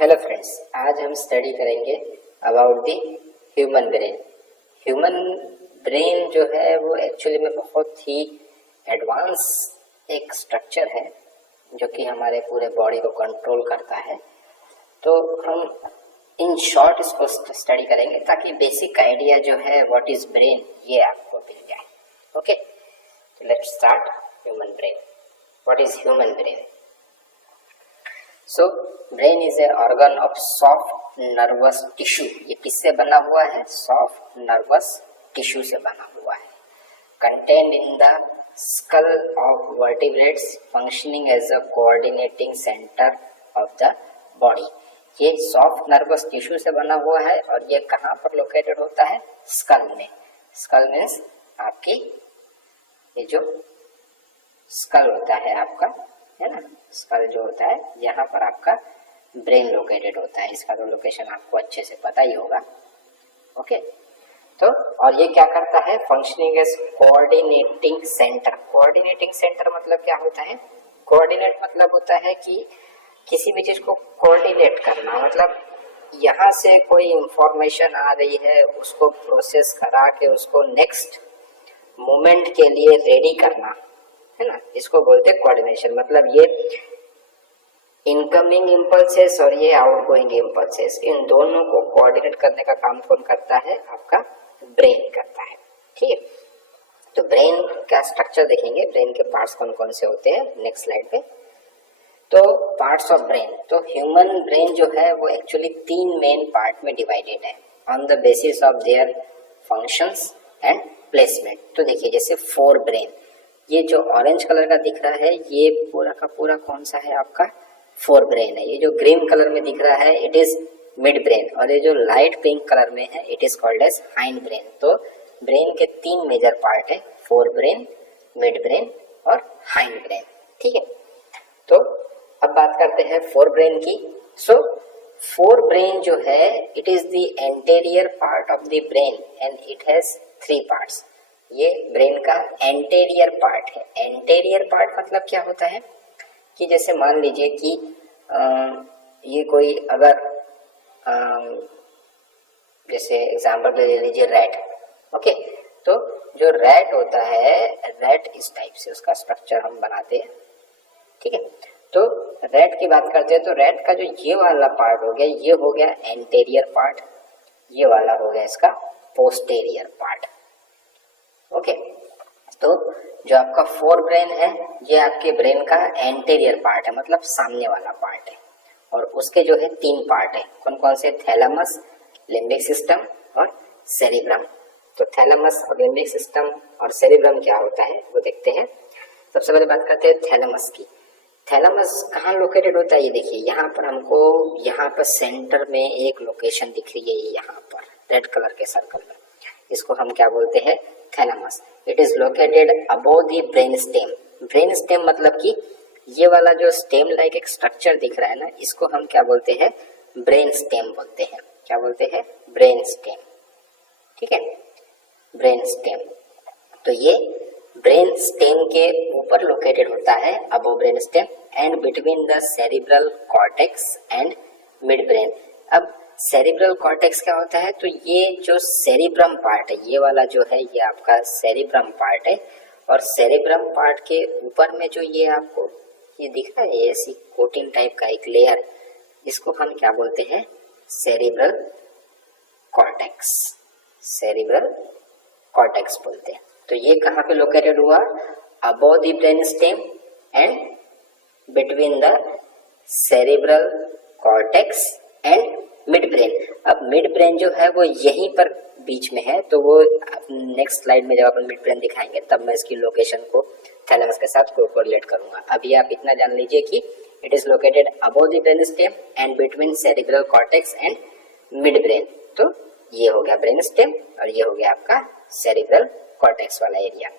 Hello friends, आज हम study करेंगे about the human brain. Human brain जो है वो एक्चुअली में बहुत ही एडवांस एक स्ट्रक्चर है जो कि हमारे पूरे बॉडी को कंट्रोल करता है। तो हम इन शॉर्ट इसको स्टडी करेंगे ताकि बेसिक आइडिया जो है व्हाट इज ब्रेन ये आपको मिल जाए। ओके, तो let's start. Human brain, what is human brain? So brain is a organ of soft nervous tissue. ये किससे बना हुआ है? सॉफ्ट नर्वस टिश्यू से बना हुआ है। Contained in the skull of vertebrates functioning as a coordinating centre of the body. ये सॉफ्ट नर्वस टिश्यू से बना हुआ है और ये कहाँ पर लोकेटेड होता है? स्कल में। स्कल मीन्स आपकी ये जो स्कल होता है आपका, है ना, स्कल जो होता है यहाँ पर आपका ब्रेन लोकेटेड होता है। इसका तो लोकेशन आपको अच्छे से पता ही होगा। ओके, तो और ये क्या करता है? Functioning as coordinating centre. Coordinating centre मतलब क्या होता है? कोऑर्डिनेट मतलब होता है कि किसी भी चीज को कोऑर्डिनेट करना, मतलब यहाँ से कोई इंफॉर्मेशन आ रही है उसको प्रोसेस करा के उसको नेक्स्ट मोमेंट के लिए रेडी करना, है ना, इसको बोलते हैं कोऑर्डिनेशन। मतलब ये इनकमिंग इम्पल्सेस और ये आउटगोइंग इम्पल्सेस, इन दोनों को कोऑर्डिनेट करने का काम कौन करता है? आपका ब्रेन करता है। ठीक है, तो ब्रेन का स्ट्रक्चर देखेंगे, ब्रेन के पार्ट्स कौन कौन से होते हैं नेक्स्ट स्लाइड पे। तो पार्ट्स ऑफ ब्रेन, तो ह्यूमन ब्रेन जो है वो एक्चुअली 3 मेन पार्ट में डिवाइडेड है on the basis of their functions and placement. तो देखिए जैसे 4 ब्रेन, ये जो ऑरेंज कलर का दिख रहा है ये पूरा का पूरा कौन सा है? आपका 4 ब्रेन है। ये जो ग्रीन कलर में दिख रहा है इट इज मिड ब्रेन, और ये जो लाइट पिंक कलर में है it is called as hind brain. तो ब्रेन के 3 मेजर पार्ट है, 4 ब्रेन, मिड ब्रेन और हाइंड ब्रेन। ठीक है, तो अब बात करते हैं 4 ब्रेन की। सो 4 ब्रेन जो है it is the anterior part of the brain and it has 3 parts. ये ब्रेन का एंटेरियर पार्ट है। एंटेरियर पार्ट मतलब क्या होता है कि जैसे मान लीजिए कि ये कोई अगर जैसे एग्जांपल ले लीजिए रैट। ओके, तो जो रैट होता है, रैट इस टाइप से उसका स्ट्रक्चर हम बनाते हैं। ठीक है, तो रैट की बात करते हैं तो रैट का जो ये वाला पार्ट हो गया, ये हो गया एंटेरियर पार्ट, ये वाला हो गया इसका पोस्टेरियर पार्ट। ओके, तो जो आपका 4 ब्रेन है ये आपके ब्रेन का एंटेरियर पार्ट है, मतलब सामने वाला पार्ट है। और उसके जो है 3 पार्ट है, कौन कौन से? थैलेमस, लिम्बिक सिस्टम और सेरिब्रम। तो थैलेमस और लिम्बिक सिस्टम और सेरिब्रम क्या होता है वो देखते हैं। सबसे पहले बात करते हैं थैलेमस की। थैलेमस कहाँ लोकेटेड होता है? ये देखिए यहाँ पर हमको, यहाँ पर सेंटर में एक लोकेशन दिख रही है, यहाँ पर रेड कलर के सर्कल में, इसको हम क्या बोलते हैं? Thalamus. It is located above the brain stem. Brain stem मतलब कि ये वाला जो स्टेम लाइक एक स्ट्रक्चर दिख रहा है ना, इसको हम क्या बोलते हैं? ब्रेन स्टेम बोलते हैं। क्या बोलते हैं? Brain stem. ठीक है, ब्रेन स्टेम। तो ये ब्रेन स्टेम के ऊपर लोकेटेड होता है, above brain stem and between the cerebral cortex and mid brain. अब सेरिब्रल कॉर्टेक्स क्या होता है? तो ये जो सेरिब्रम पार्ट है, ये वाला जो है ये आपका सेरिब्रम पार्ट है, और सेरिब्रम पार्ट के ऊपर में जो ये आपको ये दिख रहा है ऐसी कोटिंग टाइप का एक लेयर, इसको हम क्या बोलते हैं? Cerebral cortex. सेरिब्रल कॉर्टेक्स बोलते हैं। तो ये कहाँ पे लोकेटेड हुआ? Above the brain stem and between the cerebral cortex and mid brain. अब मिड ब्रेन जो है वो यहीं पर बीच में है, तो वो नेक्स्ट स्लाइड में जब अपन मिड ब्रेन दिखाएंगे तब मैं इसकी लोकेशन को थैलेमस के साथ कोरिलेट करूंगा। अभी आप इतना जान लीजिए कि it is located above the brain stem and between cerebral cortex and mid brain. तो ये हो गया ब्रेन स्टेम और ये हो गया आपका सेरिब्रल कॉर्टेक्स वाला एरिया।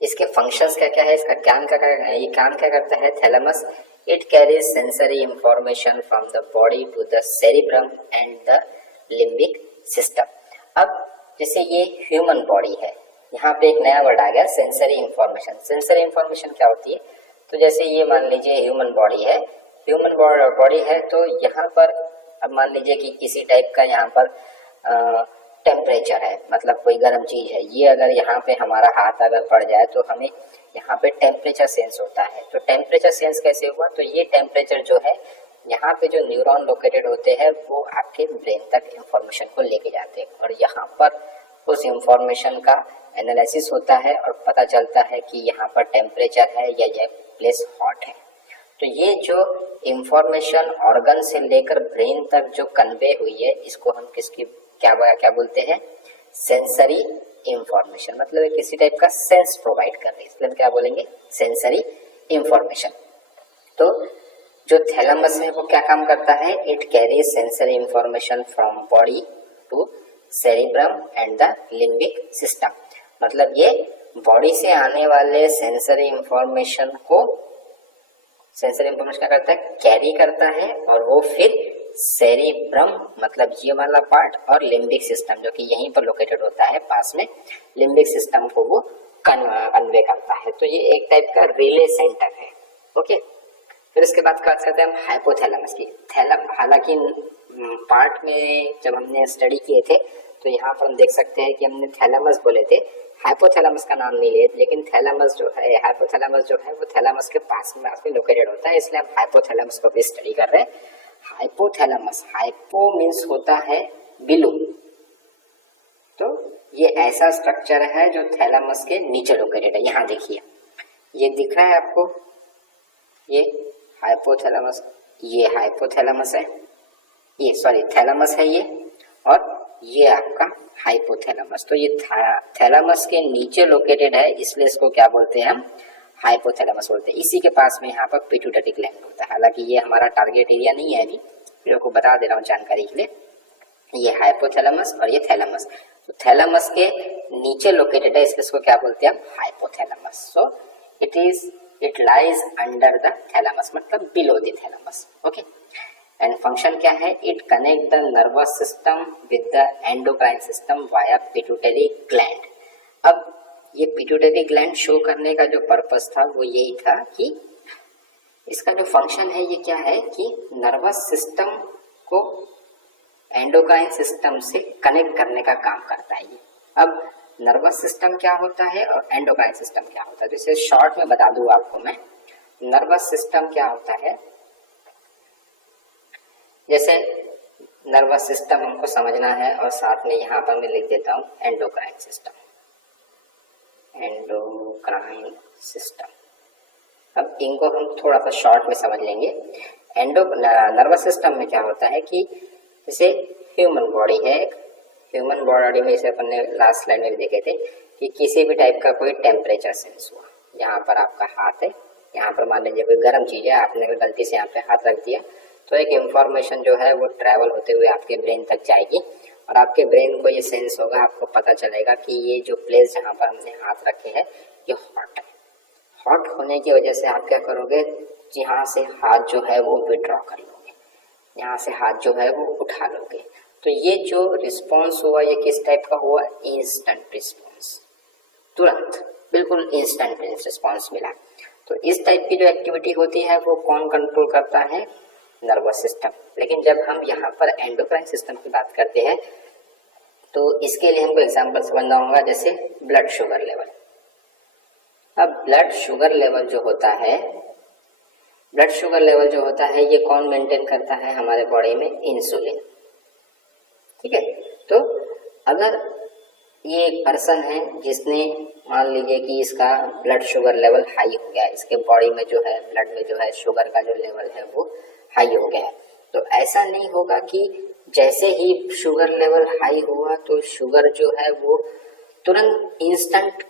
इसके फंक्शंस क्या क्या है, इसका काम क्या है? ये काम क्या करता है thalamus? It carries sensory information from the body to the cerebrum and the limbic system. अब जैसे ये ह्यूमन बॉडी है, यहाँ पे एक नया वर्ड आ गया सेंसरी इंफॉर्मेशन। सेंसरी इंफॉर्मेशन क्या होती है? तो जैसे ये मान लीजिए ह्यूमन बॉडी है, ह्यूमन बॉडी है तो यहाँ पर अब मान लीजिए कि किसी टाइप का यहाँ पर टेम्परेचर है, मतलब कोई गर्म चीज है, ये अगर यहाँ पे हमारा हाथ अगर पड़ जाए तो हमें यहाँ पे टेम्परेचर सेंस होता है। तो टेम्परेचर सेंस कैसे हुआ, तो ये टेम्परेचर जो है यहाँ पे जो न्यूरॉन लोकेटेड होते हैं वो आपके ब्रेन तक इंफॉर्मेशन को लेके जाते हैं और यहाँ पर उस इंफॉर्मेशन का एनालिसिस होता है और पता चलता है कि यहाँ पर टेम्परेचर है या यह प्लेस हॉट है। तो ये जो इंफॉर्मेशन ऑर्गन से लेकर ब्रेन तक जो कन्वे हुई है इसको हम किसकी क्या बोलते हैं, सेंसरी इंफॉर्मेशन, मतलब किसी टाइप का सेंस प्रोवाइड कर रही है, इसलिए क्या बोलेंगे, सेंसरी इंफॉर्मेशन। तो जो थैलेमस है वो क्या काम करता है, it carry sensory information from body to cerebrum and the limbic system, मतलब ये बॉडी से आने वाले सेंसरी इंफॉर्मेशन को क्या करता है, कैरी करता है और वो फिर सेरिब्रम मतलब ये वाला पार्ट और लिम्बिक सिस्टम जो कि यहीं पर लोकेटेड होता है पास में, लिम्बिक सिस्टम को वो कन्वे करता है। तो ये एक टाइप का रिले सेंटर है। ओके, फिर इसके बाद बात करते हैं हम हाइपोथैलेमस की। हालांकि पार्ट में जब हमने स्टडी किए थे तो यहाँ पर हम देख सकते हैं कि हमने थैलेमस बोले थे, हाइपोथैलेमस का नाम नहीं लिए, लेकिन थैलेमस जो है, हाइपोथैलेमस जो है वो थैलेमस के पास में लोकेटेड होता है, इसलिए हम हाइपोथैलेमस को भी स्टडी कर रहे हैं। हाइपोथैलेमस, हाइपो मीन्स होता है बिलो, तो ये ऐसा स्ट्रक्चर है जो थैलेमस के नीचे लोकेटेड है। यहाँ देखिए, ये दिख रहा है आपको, ये हाइपोथैलेमस, ये हाइपोथैलेमस है, ये सॉरी थैलेमस है ये, और ये आपका हाइपोथैलेमस। तो ये थैलेमस के नीचे लोकेटेड है, इसलिए इसको क्या बोलते हैं हम, हाइपोथैलेमस बोलते हैं। इसी के पास में यहाँ पर पिट्यूटरी ग्लैंड होता है, हालांकि ये हमारा टारगेट एरिया नहीं है, अभी फिर आपको बता दे रहा हूँ जानकारी के लिए। ये हाइपोथैलेमस और ये थैलेमस, तो थैलेमस के नीचे लोकेटेड है, इसलिए इसको क्या बोलते हैं हम, hypothalamus. So it lies under the thalamus, मतलब below the thalamus. Okay, and function क्या है, it connect the nervous system with the endocrine system via pituitary gland. अब ये पिट्यूटरी ग्लैंड शो करने का जो पर्पस था वो यही था कि इसका जो फंक्शन है ये क्या है कि नर्वस सिस्टम को एंडोक्राइन सिस्टम से कनेक्ट करने का काम करता है ये। अब नर्वस सिस्टम क्या होता है और एंडोक्राइन सिस्टम क्या होता है, जैसे शॉर्ट में बता दूं आपको मैं, नर्वस सिस्टम क्या होता है, जैसे नर्वस सिस्टम हमको समझना है और साथ में यहाँ पर मैं लिख देता हूँ एंडोक्राइन सिस्टम, एंडोक्राइन सिस्टम। अब इनको हम थोड़ा सा शॉर्ट में समझ लेंगे। नर्वस सिस्टम में क्या होता है कि जैसे ह्यूमन बॉडी है, ह्यूमन बॉडी में जैसे अपन ने लास्ट स्लाइड में भी देखे थे कि किसी भी टाइप का कोई टेम्परेचर सेंस हुआ, यहाँ पर आपका हाथ है, यहाँ पर मान लीजिए कोई गर्म चीज है, आपने अगर गलती से यहाँ पे हाथ रख दिया तो एक इंफॉर्मेशन जो है वो ट्रैवल होते हुए आपके ब्रेन तक जाएगी और आपके ब्रेन को ये सेंस होगा, आपको पता चलेगा कि ये जो प्लेस जहाँ पर हमने हाथ रखे है ये हॉट है। हॉट होने की वजह से आप क्या करोगे, यहाँ से हाथ जो है वो विड्रॉ कर लोगे, यहाँ से हाथ जो है वो उठा लोगे। तो ये जो रिस्पॉन्स हुआ ये किस टाइप का हुआ, इंस्टेंट रिस्पॉन्स, तुरंत बिल्कुल इंस्टेंट रिस्पॉन्स मिला। तो इस टाइप की जो एक्टिविटी होती है वो कौन कंट्रोल करता है, नर्वस सिस्टम। लेकिन जब हम यहाँ पर एंडोक्राइन सिस्टम की बात करते हैं तो इसके लिए हमको एग्जांपल समझना होगा, जैसे ब्लड शुगर लेवल। अब ब्लड शुगर लेवल जो होता है, ब्लड शुगर लेवल जो होता है ये कौन मेंटेन करता है हमारे बॉडी में, इंसुलिन। ठीक है, तो अगर ये एक पर्सन है जिसने मान लीजिए कि इसका ब्लड शुगर लेवल हाई हो गया, इसके बॉडी में जो है ब्लड में जो है शुगर का जो लेवल है वो हाई हो गया है, तो ऐसा नहीं होगा कि जैसे ही शुगर लेवल हाई हुआ तो शुगर जो है वो तुरंत इंस्टेंट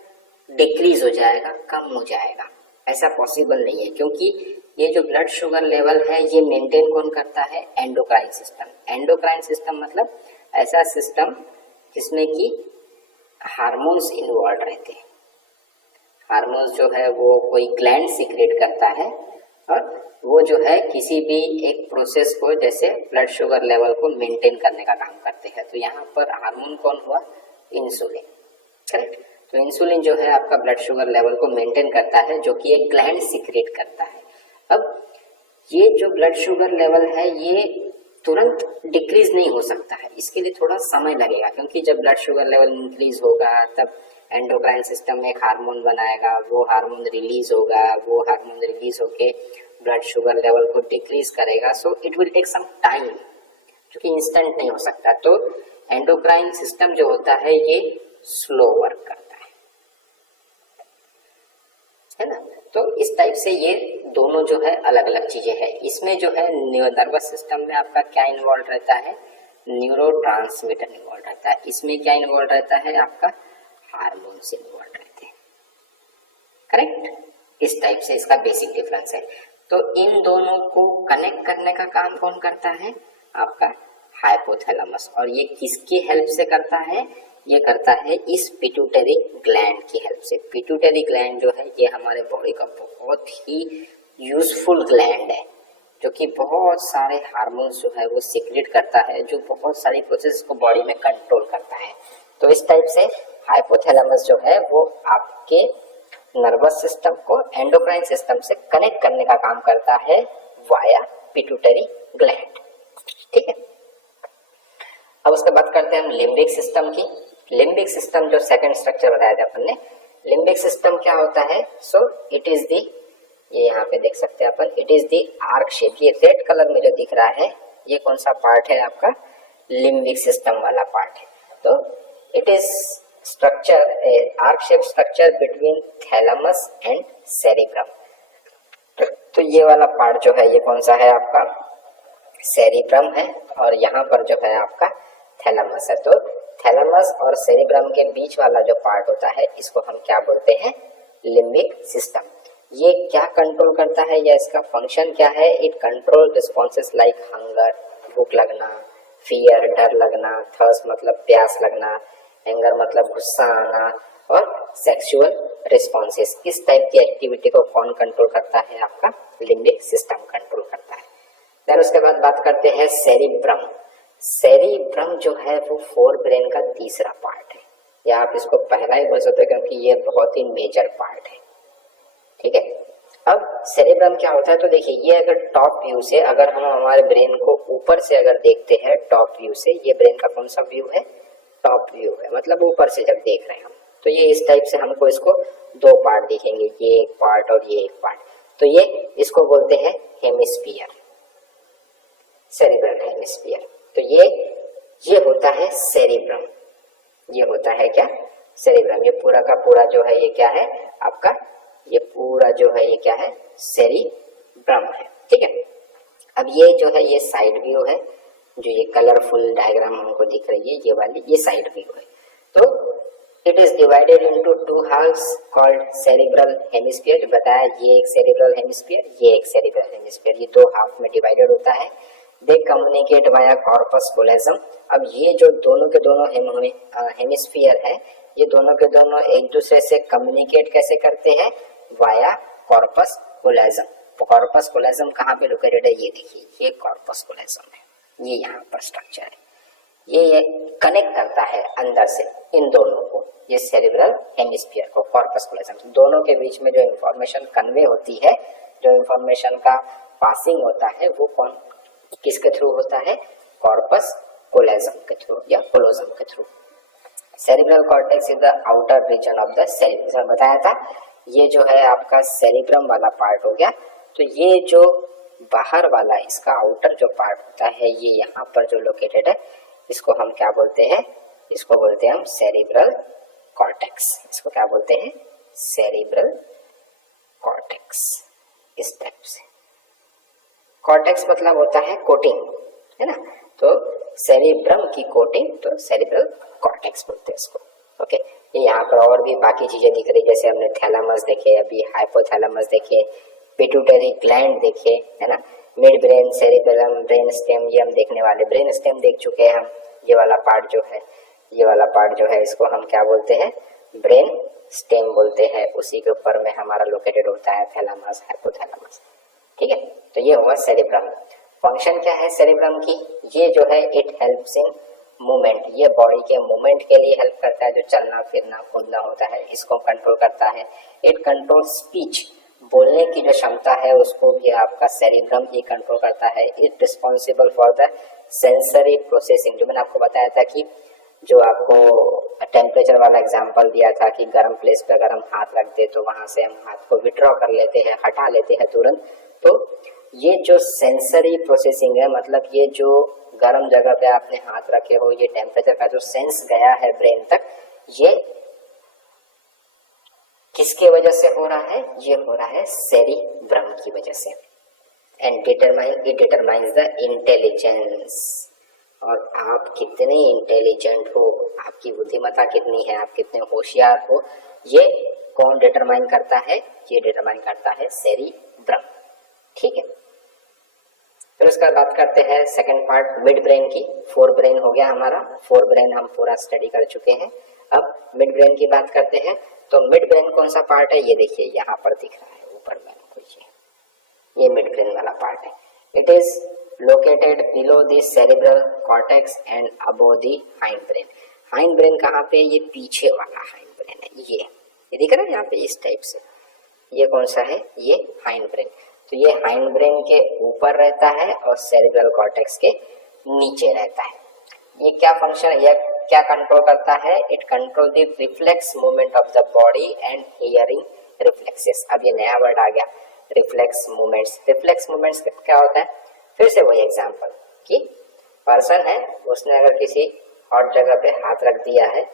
डिक्रीज हो जाएगा, कम हो जाएगा, ऐसा पॉसिबल नहीं है। क्योंकि ये जो ब्लड शुगर लेवल है ये मेंटेन कौन करता है, एंडोक्राइन सिस्टम। एंडोक्राइन सिस्टम मतलब ऐसा सिस्टम जिसमें कि हार्मोन्स इन्वॉल्व रहते हैं। हार्मोन्स जो है वो कोई ग्लैंड सीक्रेट करता है और वो जो है किसी भी एक प्रोसेस को, जैसे ब्लड शुगर लेवल को मेंटेन करने का काम करते हैं। तो यहाँ पर हार्मोन कौन हुआ, इंसुलिन, करेक्ट। तो इंसुलिन जो है आपका ब्लड शुगर लेवल को मेंटेन करता है, जो कि एक ग्लैंड सीक्रेट करता है। अब ये जो ब्लड शुगर लेवल है ये तुरंत डिक्रीज नहीं हो सकता है, इसके लिए थोड़ा समय लगेगा, क्योंकि जब ब्लड शुगर लेवल इंक्रीज होगा तब एंडोक्राइन सिस्टम में एक हार्मोन बनाएगा, वो हार्मोन रिलीज होगा, वो हार्मोन रिलीज होके ब्लड शुगर लेवल को डिक्रीज करेगा। So it will take some time, जो कि इंस्टेंट नहीं हो सकता। तो एंडोक्राइन सिस्टम जो होता है ये स्लो वर्क करता है ना। तो इस टाइप से ये दोनों जो है अलग अलग चीजें हैं। इसमें जो है नर्वस सिस्टम में आपका क्या इन्वॉल्व रहता है, न्यूरोट्रांसमीटर इन्वॉल्व रहता है। इसमें क्या इन्वॉल्व रहता है, आपका हार्मोन्स इन्वॉल्व रहते हैं, करेक्ट। इस टाइप से इसका बेसिक डिफरेंस है। तो इन दोनों को कनेक्ट करने का काम कौन करता है, आपका हाइपोथैलेमस। और ये किसकी हेल्प से करता है, ये करता है इस पिट्यूटरी ग्लैंड की हेल्प से। पिट्यूटरी ग्लैंड जो है ये हमारे बॉडी का बहुत ही यूजफुल ग्लैंड है, जो कि बहुत सारे हार्मोन्स जो है वो सीक्रेट करता है, जो बहुत सारी प्रोसेस को बॉडी में कंट्रोल करता है। तो इस टाइप से हाइपोथैलेमस जो है वो आपके नर्वस सिस्टम को एंडोक्राइन सिस्टम से कनेक्ट करने का काम करता है वाया पिट्यूटरी ग्लैंड, ठीक है। अब उसके बात करते हैं हम लिम्बिक सिस्टम की। लिम्बिक सिस्टम जो सेकंड स्ट्रक्चर बताया था अपन ने, लिम्बिक सिस्टम क्या होता है, सो इट इज दी, ये यहाँ पे देख सकते हैं अपन, it is the arch shape. ये रेड कलर में जो दिख रहा है ये कौन सा पार्ट है, आपका लिम्बिक सिस्टम वाला पार्ट है। तो it is structure, arc shape structure between thalamus and cerebrum. तो ये वाला पार्ट जो है ये कौन सा है, आपका सेरिब्रम है, और यहाँ पर जो है आपका थैलेमस है। तो थैलेमस और सेरिब्रम के बीच वाला जो पार्ट होता है इसको हम क्या बोलते हैं, लिम्बिक सिस्टम। ये क्या कंट्रोल करता है या इसका फंक्शन क्या है, it control responses like hunger, भूख लगना, फियर डर लगना, थर्स्ट मतलब प्यास लगना, एंगर मतलब गुस्सा आना, और सेक्सुअल रिस्पॉन्सेस। इस टाइप की एक्टिविटी को कौन कंट्रोल करता है, आपका लिम्बिक सिस्टम कंट्रोल करता है। फिर उसके बाद बात करते हैं सेरिब्रम। सेरिब्रम जो है वो फोर ब्रेन का तीसरा पार्ट है, या आप इसको पहला ही बोल सकते हो क्योंकि ये बहुत ही मेजर पार्ट है, ठीक है। अब सेरिब्रम क्या होता है, तो देखिए ये अगर टॉप व्यू से, अगर हम हमारे ब्रेन को ऊपर से अगर देखते हैं टॉप व्यू से, ये ब्रेन का कौन सा व्यू है, टॉप व्यू है, मतलब ऊपर से जब देख रहे हैं हम, तो ये इस टाइप से हमको इसको दो पार्ट दिखेंगे, ये एक पार्ट और ये एक पार्ट। तो ये इसको बोलते हैं हेमिस्फीयर, सेरिब्रल हेमिस्फीयर। तो ये होता है सेरिब्रम, ये होता है क्या, सेरिब्रम। ये पूरा का पूरा जो है ये क्या है आपका, ये पूरा जो है ये क्या है, सेरिब्रम है, ठीक है। अब ये जो है ये साइड व्यू है, जो ये कलरफुल डायग्राम हमको दिख रही है ये वाली, ये साइड व्यू है। तो it is divided into two halves called cerebral hemisphere. जो बताया ये एक सेरिब्रल हेमिस्फीयर, ये एक सेरिब्रल हेमिस्फीयर, ये दो हाफ में डिवाइडेड होता है। They communicate via corpus callosum. अब ये जो दोनों के दोनों हेमिस्फीयर है, ये दोनों के दोनों एक दूसरे से कम्युनिकेट कैसे करते हैं, वाया कॉर्पस कोलेजम। तो कॉर्पस कोलेजम कहाँ पे लोकेटेड है, ये देखिए, ये कॉर्पस कोलेजम है, ये यहाँ पर स्ट्रक्चर है। ये कनेक्ट करता है अंदर से इन दोनों को, ये सेरिब्रल हेमिस्फीयर को कॉर्पस कोलेजम। दोनों के बीच में जो इंफॉर्मेशन कन्वे होती है, जो इंफॉर्मेशन का पासिंग होता है, वो कौन किसके थ्रू होता है, कॉर्पस कोलेजम के थ्रू या कोलोजम के थ्रू। Cerebral cortex is the outer region of the cerebrum. बताया था ये जो है आपका सेरिब्रम वाला पार्ट हो गया। तो ये जो बाहर वाला इसका आउटर जो पार्ट होता है, ये यहाँ पर जो लोकेटेड है, इसको हम क्या बोलते हैं, इसको बोलते हैं हम सेरिब्रल कॉर्टेक्स। इसको क्या बोलते हैं, सेरिब्रल कॉर्टेक्स। इस टाइप से कॉर्टेक्स मतलब होता है कोटिंग, है ना। तो सेरिब्रम की कोटिंग, तो सेरिब्रल कॉर्टेक्स बोलते हैं इसको, ओके। यहाँ पर और भी बाकी चीजें दिख रही, जैसे हमने थैलेमस देखे, अभी हाइपोथैलेमस देखे, पिट्यूटरी ग्लैंड देखे, है ना, mid brain, cerebellum, brain stem, ये हम देखने वाले। ब्रेन स्टेम देख चुके हैं हम, ये वाला पार्ट जो है, ये वाला पार्ट जो है इसको हम क्या बोलते हैं, ब्रेन स्टेम बोलते हैं। उसी के ऊपर में हमारा लोकेटेड होता है थैलेमस, हाइपोथैलेमस, ठीक है। तो ये हुआ सेरिब्रम। फंक्शन क्या है सेरिब्रम की, ये जो है इट हेल्प्स इन मूवमेंट, ये बॉडी के मूवमेंट के लिए हेल्प करता है, जो चलना फिरना कूदना होता है इसको कंट्रोल करता है। इट कंट्रोल स्पीच, बोलने की जो क्षमता है उसको भी आपका सेरिब्रम ही कंट्रोल करता है। It responsible for the sensory processing. जो मैंने आपको बताया था कि जो आपको टेम्परेचर वाला एग्जांपल दिया था कि गर्म प्लेस पे अगर हम हाथ रख दे तो वहां से हम हाथ को विड्रॉ कर लेते हैं, हटा लेते हैं तुरंत। तो ये जो सेंसरी प्रोसेसिंग है, मतलब ये जो गर्म जगह पे आपने हाथ रखे हो, ये टेम्परेचर का जो सेंस गया है ब्रेन तक, ये किसके वजह से हो रहा है? ये हो रहा है सेरिब्रम की वजह से। And it determines the intelligence. और आप कितने इंटेलिजेंट हो, आपकी बुद्धिमत्ता कितनी है, आप कितने होशियार हो, ये कौन डिटरमाइन करता है? ये डिटरमाइन करता है सेरिब्रम। ठीक है, फिर उसका बात करते हैं सेकंड पार्ट मिड ब्रेन की। फोर ब्रेन हो गया हमारा, फोर ब्रेन हम पूरा स्टडी कर चुके हैं। अब मिड ब्रेन की बात करते हैं। तो मिड ब्रेन कौन सा पार्ट है? ये देखिए यहाँ पर दिख रहा है ऊपर में आपको, ये मिड ब्रेन वाला पार्ट है। It is located below the cerebral cortex and above the hind brain. Hind brain कहाँ पे? ये पीछे वाला हाइंड ब्रेन है। ये दिख रहा है यहाँ पे इस टाइप से, ये कौन सा है? ये हाइंड ब्रेन। तो ये हाइंड ब्रेन के ऊपर रहता है और सेरिब्रल कॉर्टेक्स के नीचे रहता है। ये क्या फंक्शन, ये क्या कंट्रोल करता है? It control the reflex movement of the body and hearing reflexes. अब ये नया वर्ड आ गया, रिफ्लेक्स मूवमेंट्स। रिफ्लेक्स मूवमेंट्स क्या होता है? फिर से वही एग्जांपल कि पर्सन है, उसने अगर किसी हॉट जगह पे हाथ रख दिया है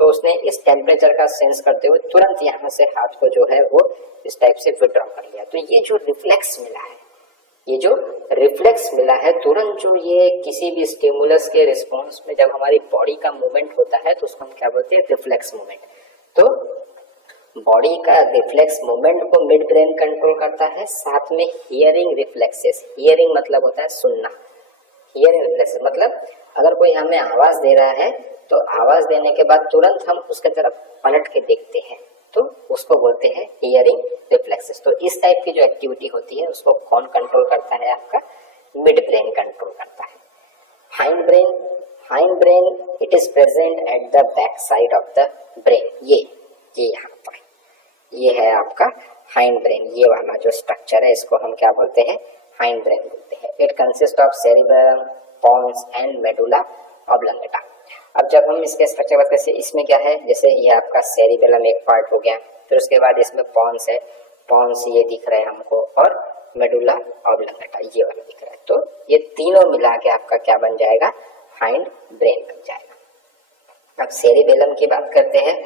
तो उसने इस टेम्परेचर का सेंस करते हुए तुरंत यहाँ से हाथ को जो है वो इस टाइप से विड्रॉ कर लिया। तो ये जो रिफ्लेक्स मिला है, ये जो रिफ्लेक्स मिला है तुरंत, जो ये किसी भी स्टिमुलस के रिस्पॉन्स में जब हमारी बॉडी का मूवमेंट होता है तो उसको हम क्या बोलते हैं? Reflex movement. तो बॉडी का रिफ्लेक्स मूवमेंट को मिड ब्रेन कंट्रोल करता है, साथ में हियरिंग रिफ्लेक्सेस। हियरिंग मतलब होता है सुनना। हियरिंग रिफ्लेक्सेस मतलब अगर कोई हमें आवाज दे रहा है तो आवाज देने के बाद तुरंत हम उसके तरफ पलट के देखते हैं, तो उसको बोलते हैं हियरिंग रिफ्लेक्सेस। तो इस टाइप की जो एक्टिविटी होती है उसको कौन कंट्रोल करता है? आपका मिड ब्रेन कंट्रोल करता है। Hind brain it is present at the back side of the brain. ये यहाँ पर ये है आपका हाइंड ब्रेन। ये वाला जो स्ट्रक्चर है इसको हम क्या बोलते हैं? हाइंड ब्रेन बोलते हैं। It consist of cerebrum, pons and medulla oblongata. अब जब हम इसके स्ट्रक्चर बात करते हैं, इसमें क्या है? जैसे ये आपका सेरिबेलम एक पार्ट हो गया, फिर उसके बाद इसमें पोन्स है, पोन्स ये दिख रहे हैं हमको, और मेडुला ऑब्लंगेटा ये वाला दिख रहा है। तो ये तीनों मिला के आपका क्या बन जाएगा? हाइंड ब्रेन बन जाएगा। अब सेरिबेलम की बात करते हैं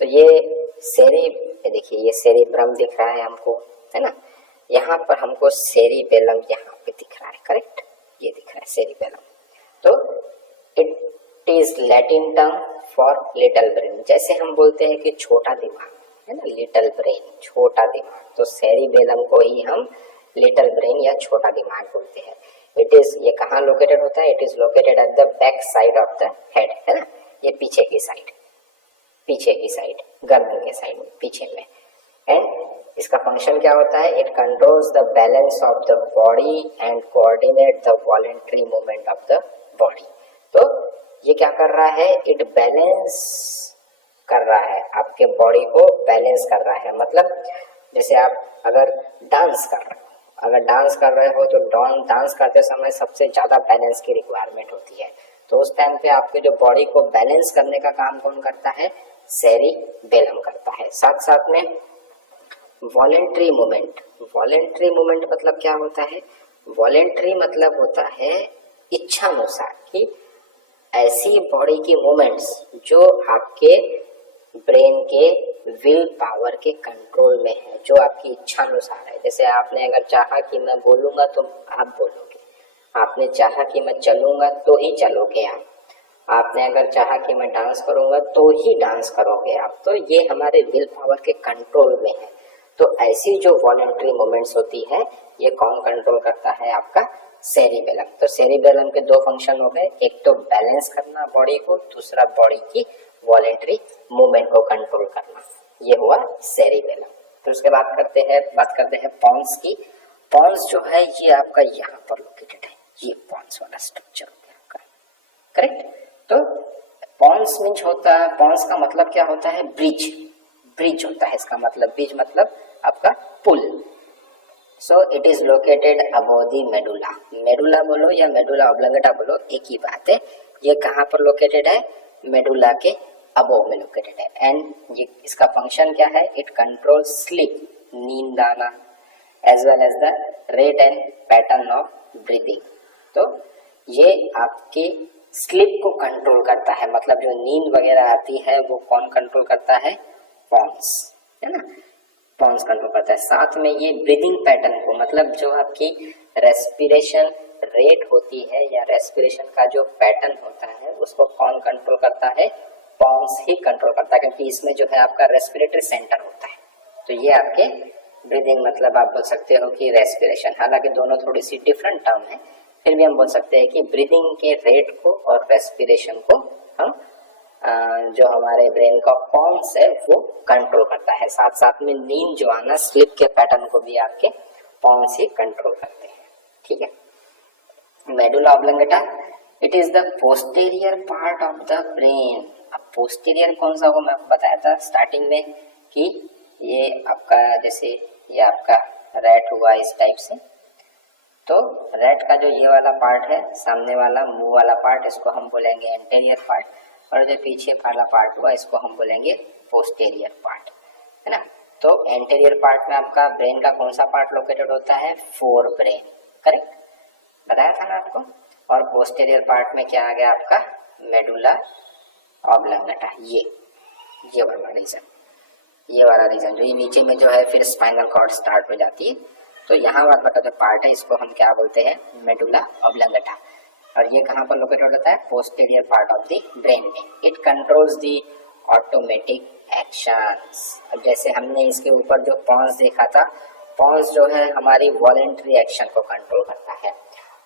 तो ये देखिए, ये सेरिब्रम दिख रहा है हमको, है ना? यहाँ पर हमको सेरिबेलम यहाँ पे दिख रहा है, करेक्ट? ये दिख रहा है सेरिबेलम। तो it is Latin term for little brain. जैसे हम बोलते हैं कि छोटा दिमाग है ना, लिटिल ब्रेन, छोटा दिमाग, तो सेरिबेलम को ही हम लिटिल ब्रेन या छोटा दिमाग बोलते हैं। इट इज, ये कहाँ लोकेटेड होता है? It is located at the back side of the head, है ना? ये पीछे की साइड, गर्दन के साइड में, पीछे में। एंड इसका फंक्शन क्या होता है? It controls the balance of the body and coordinate the voluntary movement of the body. तो ये क्या कर रहा है? इट बैलेंस कर रहा है, आपके बॉडी को बैलेंस कर रहा है। मतलब जैसे आप अगर डांस कर रहे हो तो डांस करते समय सबसे ज्यादा बैलेंस की रिक्वायरमेंट होती है। तो उस टाइम पे आपके जो बॉडी को बैलेंस करने का काम कौन करता है? सेरिबेलम करता है। साथ साथ में वॉलेंट्री मूवमेंट मतलब क्या होता है? वॉलेंट्री मतलब होता है इच्छानुसार, कि ऐसी बॉडी की मूवमेंट्स जो आपके ब्रेन के विल पावर के कंट्रोल में है, जो आपकी इच्छानुसार है। जैसे आपने अगर चाहा कि मैं बोलूंगा तो आप बोलोगे, आपने चाहा कि मैं चलूंगा तो ही चलोगे आप, आपने अगर चाहा कि मैं डांस करूंगा तो ही डांस करोगे आप। तो ये हमारे विल पावर के कंट्रोल में है। तो ऐसी जो वॉलेंट्री मूवमेंट्स होती है ये कौन कंट्रोल करता है? आपका सेरिबेलम। तो सेरिबेलम के दो फंक्शन हो गए, एक तो बैलेंस करना बॉडी को, दूसरा बॉडी की वॉलेंट्री मूवमेंट को कंट्रोल करना, ये हुआ सेरिबेलम। तो उसके बाद करते हैं पोन्स की। पोन्स जो है ये आपका यहाँ पर लोकेटेड है, ये पोन्स वाला स्ट्रक्चर हो गया आपका, करेक्ट? तो पोन्स का मतलब क्या होता है? ब्रिज होता है इसका मतलब। ब्रिज मतलब आपका पुल। So it is located above the medulla. Medulla बोलो या मेडुला ऑब्लंगेटा बोलो, एक ही बात है। ये कहाँ पर लोकेटेड है? मेडुला के अबव में लोकेटेड है। एंड ये इसका फंक्शन क्या है? इट कंट्रोल स्लीप, नींद आना, as well as the rate and pattern of breathing. तो ये आपके स्लीप को कंट्रोल करता है, मतलब जो नींद वगैरह आती है वो कौन कंट्रोल करता है? पॉन्स, है ना, पॉन्स कंट्रोल करता है। साथ में ये ब्रीदिंग पैटर्न को, मतलब जो आपकी रेस्पिरेशन रेट होती है या रेस्पिरेशन का जो पैटर्न होता है उसको कौन कंट्रोल करता है? पॉन्स ही कंट्रोल करता है, क्योंकि इसमें जो है आपका रेस्पिरेटरी सेंटर होता है। तो ये आपके ब्रीदिंग, मतलब आप बोल सकते हो कि रेस्पिरेशन, हालांकि दोनों थोड़ी सी डिफरेंट टर्म है, फिर भी हम बोल सकते हैं कि ब्रीदिंग के रेट को और रेस्पिरेशन को हम जो हमारे ब्रेन का पॉन्स है वो कंट्रोल करता है। साथ साथ में नींद जो आना, स्लीप के पैटर्न को भी आपके पॉन्स ही कंट्रोल करते हैं। ठीक है। Medulla oblongata, it is the posterior part of the brain. अब पोस्टीरियर कौन सा, वो मैं आपको बताया था स्टार्टिंग में कि ये आपका, जैसे ये आपका रैट हुआ इस टाइप से, तो रैट का जो ये वाला पार्ट है, सामने वाला मुंह वाला पार्ट, इसको हम बोलेंगे एंटेरियर पार्ट, और जो पीछे वाला पार्ट हुआ इसको हम बोलेंगे पोस्टीरियर पार्ट, है ना। तो एंटेरियर पार्ट में आपका ब्रेन का कौन सा पार्ट लोकेटेड होता है? फोर ब्रेन, करेक्ट, बताया था ना आपको। और पोस्टीरियर पार्ट में क्या आ गया आपका? Medulla oblongata. ये वाला रीजन, ये वाला रीजन जो ये नीचे में जो है फिर स्पाइनल कॉर्ड स्टार्ट हो जाती है। तो यहाँ वाला का जो पार्ट है इसको हम क्या बोलते हैं? Medulla oblongata. और ये कहाँ पर लोकेटेड होता है? Posterior part of the brain में। It controls the automatic actions. अब जैसे हमने इसके ऊपर जो पॉन्स देखा था, पॉन्स जो है हमारी वॉलेंट्री एक्शन को कंट्रोल करता है,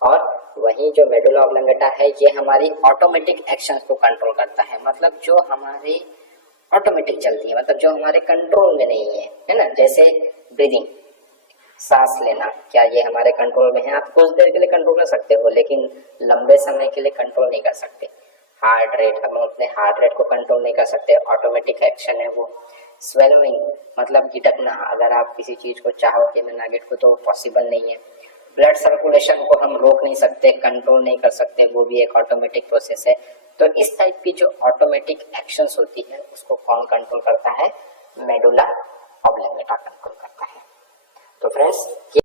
और वही जो मेडुला ऑब्लंगेटा है ये हमारी ऑटोमेटिक एक्शंस को कंट्रोल करता है, मतलब जो हमारे ऑटोमेटिक चलती है, मतलब जो हमारे कंट्रोल में नहीं है ना। जैसे ब्रीदिंग, सांस लेना, क्या ये हमारे कंट्रोल में है? आप कुछ देर के लिए कंट्रोल कर सकते हो, लेकिन लंबे समय के लिए कंट्रोल नहीं कर सकते। हार्ट रेट, हम अपने हार्ट रेट को कंट्रोल नहीं कर सकते, ऑटोमेटिक एक्शन है वो। स्वेलोइंग, मतलब गिटकना, अगर आप किसी चीज को चाहो कि मैं ना गिटकूं तो पॉसिबल नहीं है। ब्लड सर्कुलेशन को हम रोक नहीं सकते, कंट्रोल नहीं कर सकते, वो भी एक ऑटोमेटिक प्रोसेस है। तो इस टाइप की जो ऑटोमेटिक एक्शंस होती है उसको कौन कंट्रोल करता है? मेडुला ऑब्लंगेटा कंट्रोल करता है। तो फ्रेंड्स